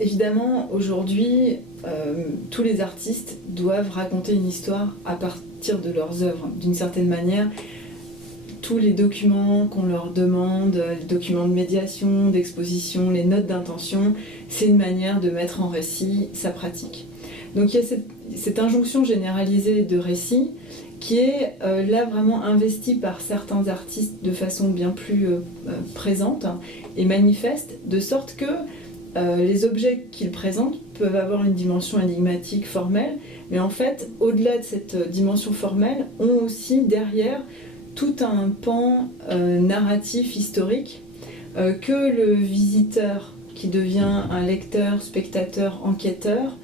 Évidemment, aujourd'hui, tous les artistes doivent raconter une histoire à partir de leurs œuvres. D'une certaine manière, tous les documents qu'on leur demande, les documents de médiation, d'exposition, les notes d'intention, c'est une manière de mettre en récit sa pratique. Donc il y a cette injonction généralisée de récit qui est là vraiment investie par certains artistes de façon bien plus présente et manifeste, de sorte que les objets qu'ils présentent peuvent avoir une dimension énigmatique, formelle, mais en fait, au-delà de cette dimension formelle, ont aussi derrière tout un pan narratif historique que le visiteur, qui devient un lecteur, spectateur, enquêteur,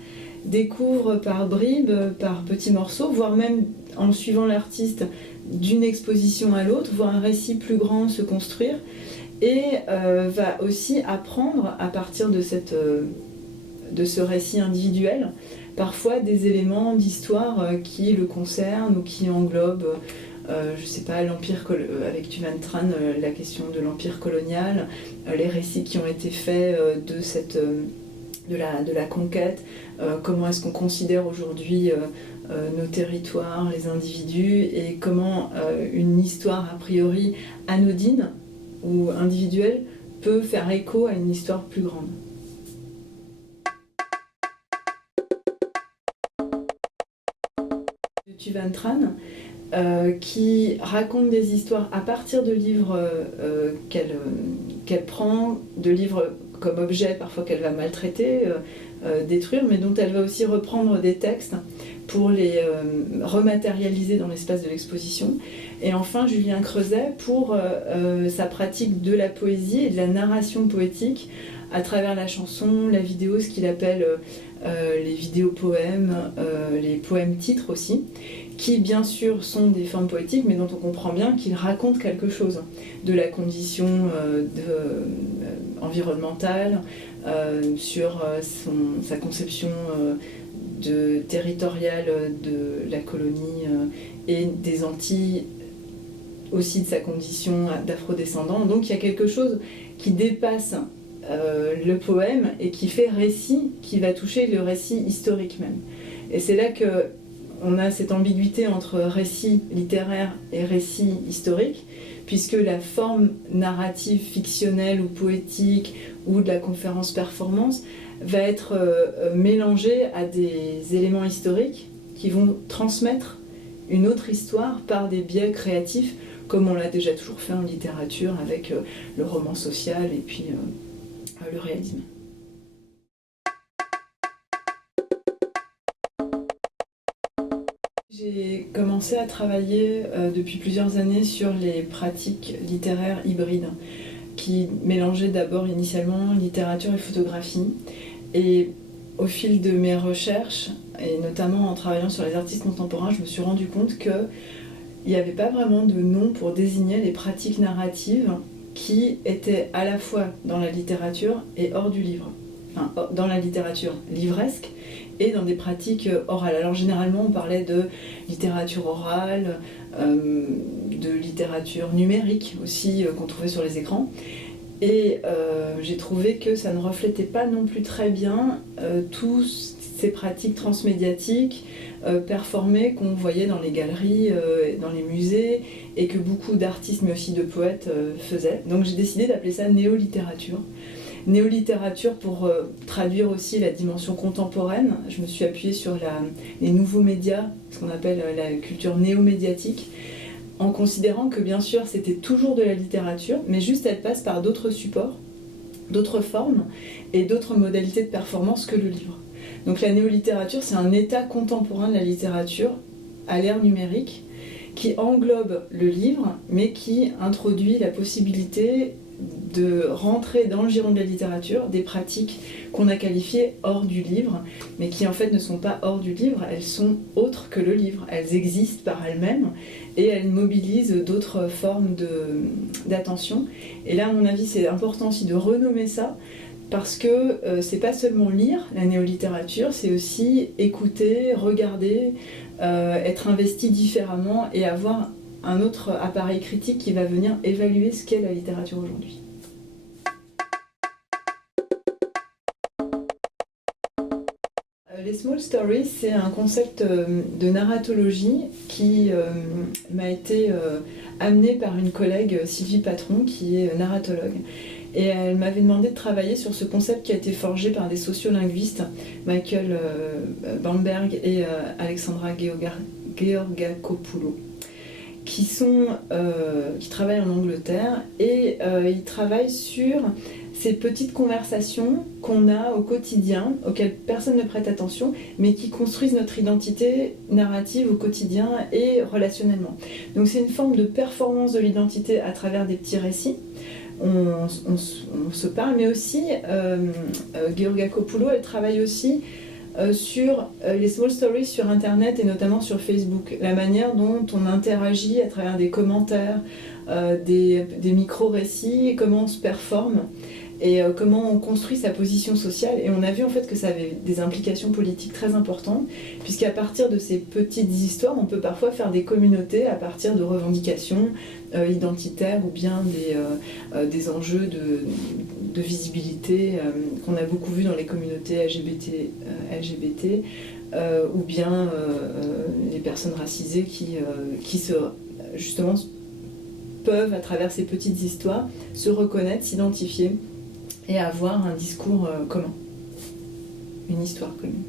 découvre par bribes, par petits morceaux, voire même en suivant l'artiste d'une exposition à l'autre, voit un récit plus grand se construire, et va aussi apprendre à partir de ce récit individuel, parfois des éléments d'histoire qui le concernent ou qui englobent, je ne sais pas, l'empire avec Tu Van Tran, la question de l'empire colonial, les récits qui ont été faits de la conquête, comment est-ce qu'on considère aujourd'hui nos territoires, les individus, et comment une histoire a priori anodine ou individuelle peut faire écho à une histoire plus grande. Tu Van Tran, qui raconte des histoires à partir de livres qu'elle prend, de livres comme objet parfois qu'elle va maltraiter, détruire, mais dont elle va aussi reprendre des textes pour les rematérialiser dans l'espace de l'exposition. Et enfin, Julien Creuset pour sa pratique de la poésie et de la narration poétique à travers la chanson, la vidéo, ce qu'il appelle les vidéopoèmes, les poèmes-titres aussi, qui bien sûr sont des formes poétiques, mais dont on comprend bien qu'ils racontent quelque chose de la condition environnementale, sur sa conception territoriale de la colonie et des Antilles, aussi de sa condition d'afrodescendant. Donc il y a quelque chose qui dépasse le poème et qui fait récit, qui va toucher le récit historique même. Et c'est là qu'on a cette ambiguïté entre récit littéraire et récit historique, puisque la forme narrative fictionnelle ou poétique ou de la conférence-performance va être mélangée à des éléments historiques qui vont transmettre une autre histoire par des biais créatifs, comme on l'a déjà toujours fait en littérature avec le roman social et puis le réalisme. J'ai commencé à travailler depuis plusieurs années sur les pratiques littéraires hybrides qui mélangeaient d'abord initialement littérature et photographie. Et au fil de mes recherches, et notamment en travaillant sur les artistes contemporains, je me suis rendu compte qu'il n'y avait pas vraiment de nom pour désigner les pratiques narratives qui étaient à la fois dans la littérature et hors du livre. Enfin, dans la littérature livresque et dans des pratiques orales. Alors généralement on parlait de littérature orale, de littérature numérique aussi qu'on trouvait sur les écrans. Et j'ai trouvé que ça ne reflétait pas non plus très bien toutes ces pratiques transmédiatiques performées qu'on voyait dans les galeries, dans les musées, et que beaucoup d'artistes mais aussi de poètes faisaient. Donc j'ai décidé d'appeler ça néolittérature. Néolittérature pour traduire aussi la dimension contemporaine. Je me suis appuyée sur les nouveaux médias, ce qu'on appelle la culture néomédiatique, en considérant que bien sûr c'était toujours de la littérature, mais juste elle passe par d'autres supports, d'autres formes et d'autres modalités de performance que le livre. Donc la néolittérature, c'est un état contemporain de la littérature à l'ère numérique qui englobe le livre, mais qui introduit la possibilité de rentrer dans le giron de la littérature des pratiques qu'on a qualifiées hors du livre, mais qui en fait ne sont pas hors du livre, elles sont autres que le livre, elles existent par elles-mêmes et elles mobilisent d'autres formes d'attention. Et là, à mon avis, c'est important aussi de renommer ça, parce que c'est pas seulement lire la néolittérature, c'est aussi écouter, regarder, être investi différemment et avoir un autre appareil critique qui va venir évaluer ce qu'est la littérature aujourd'hui. Les small stories, c'est un concept de narratologie qui m'a été amené par une collègue, Sylvie Patron, qui est narratologue. Et elle m'avait demandé de travailler sur ce concept qui a été forgé par des sociolinguistes, Michael Bamberg et Alexandra Georgakopoulou, qui travaillent en Angleterre, et ils travaillent sur ces petites conversations qu'on a au quotidien, auxquelles personne ne prête attention, mais qui construisent notre identité narrative au quotidien et relationnellement. Donc c'est une forme de performance de l'identité à travers des petits récits. On se parle, mais aussi Georgakopoulou, elle travaille aussi sur les small stories sur internet et notamment sur Facebook, la manière dont on interagit à travers des commentaires, des micro-récits, comment on se performe et comment on construit sa position sociale. Et on a vu en fait que ça avait des implications politiques très importantes, puisqu'à partir de ces petites histoires, on peut parfois faire des communautés à partir de revendications identitaires ou bien des enjeux de visibilité qu'on a beaucoup vu dans les communautés LGBT ou bien les personnes racisées qui justement peuvent, à travers ces petites histoires, se reconnaître, s'identifier et avoir un discours commun, une histoire commune.